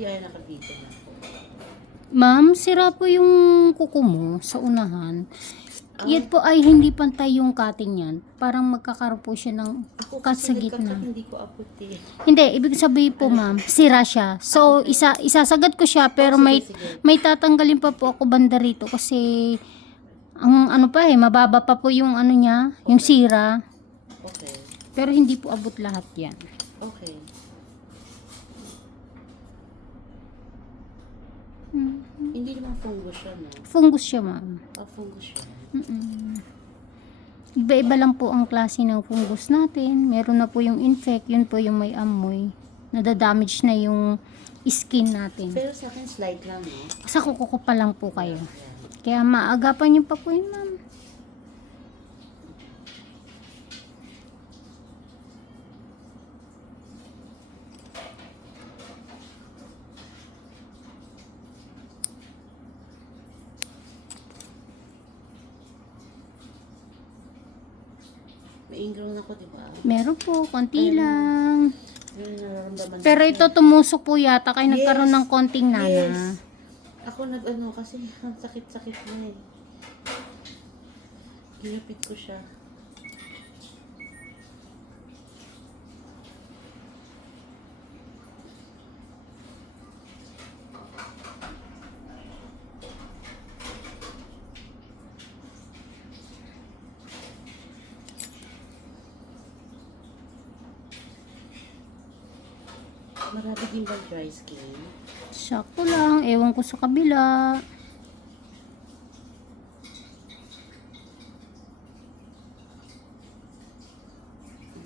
Hindi ay nakabito na po. Ma'am, sira po yung kuko mo sa unahan. Yan po ay hindi pantay yung cutting yan. Parang magkakaroon po siya ng Ako cut kasi sa gitna. hindi ko abot eh. Hindi, ibig sabihin po ma'am, sira siya. So, isasagad ko siya pero may tatanggalin pa po ako banda rito kasi ang ano pa mababa pa po yung ano niya, yung sira. Okay. Pero hindi po abot lahat yan. Okay. Hindi naman fungus siya, no? Fungus siya ma'am. Fungus siya. Iba-iba lang po ang klase ng fungus natin. Meron na po yung infect, yun po yung may amoy. Nadadamage na yung skin natin. Pero sa akin, slight lang, no? Sa kuko ko pa lang po kayo. Kaya maagapan niyo pa po yun, ma'am. May ingrown ako, di ba? Meron po, konti lang. Yung nararamdaman Pero ko. ito tumusok po yata kaya Yes. nagkaroon ng konting nana. Yes. Ako nag-ano kasi ang sakit-sakit na eh. Ginapit ko siya. Marami din ba dry skin? Sakto lang, ewan ko sa kabila.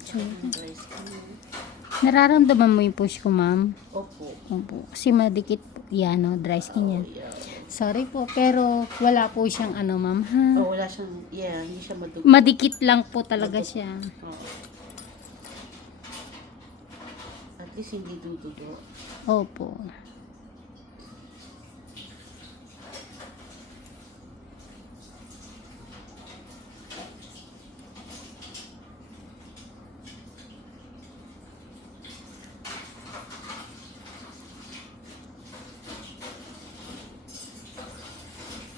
So, Dry skin. nararamdaman mo yung push ko, ma'am? Opo. Opo. Kasi madikit po. Yan, no? Dry skin yan. Yeah. Sorry po, pero wala po siyang ano, ma'am, ha? Oh, wala siyang, hindi siya madugo. Madikit lang po talaga siya. Oh. At least hindi dudugo. Opo.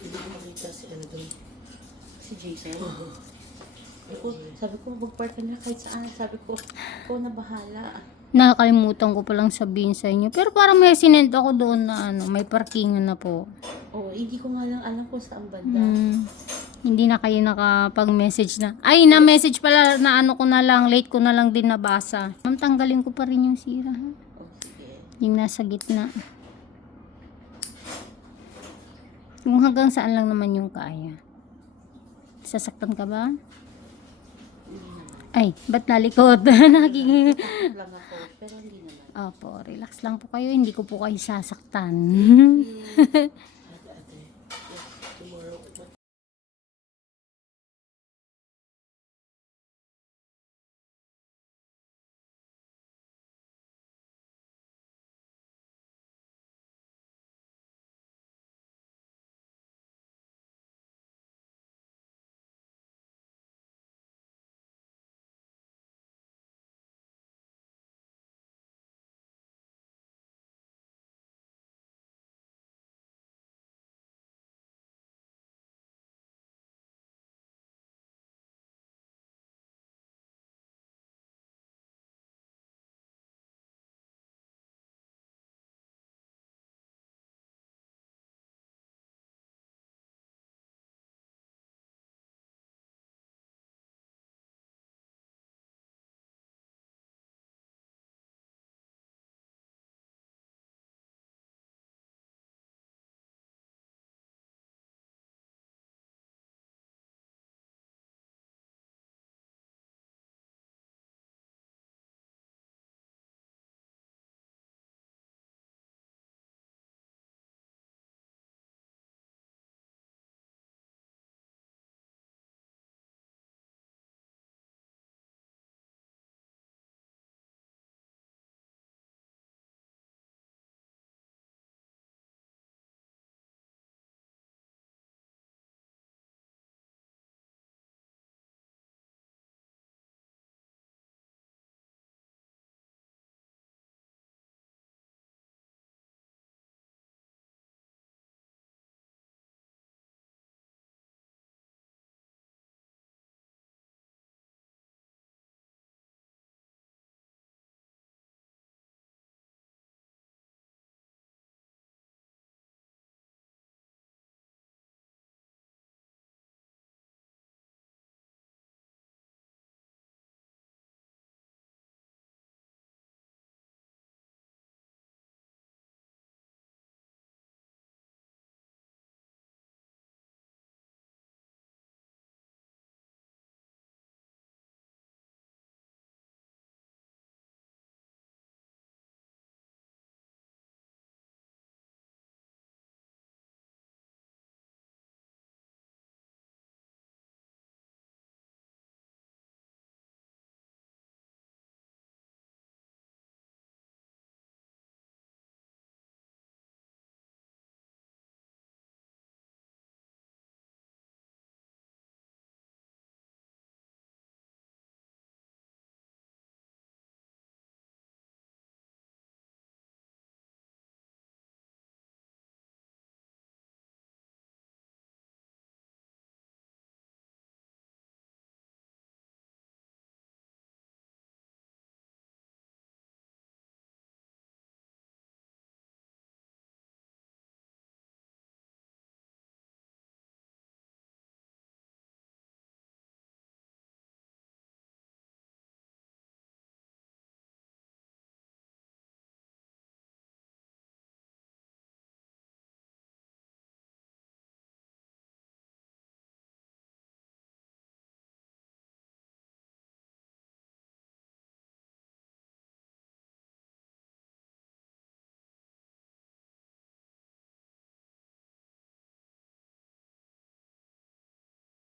Hindi ko makita si ano doon. Si Jason. Sabi ko, mag-partner na kahit saan. Sabi ko, ikaw na bahala. Nakakalimutan ko palang sabihin sa inyo. Pero parang may sinend ako doon na ano, may parkingan na po. Oh, hindi ko nga lang alam kung saan banda. Hindi na kayo nakapag-message na. Ay, na-message pala na ano ko na lang, late ko na lang din nabasa. Ma'am, tanggalin ko pa rin yung sira. Ha? Oh, sige. Yung nasa gitna. Yung hanggang saan lang naman yung kaya. Sasaktan ka ba? Ay, ba't nalikot? Naging... Lang ako, pero hindi naman. Opo, relax lang po kayo. Hindi ko po kayo sasaktan.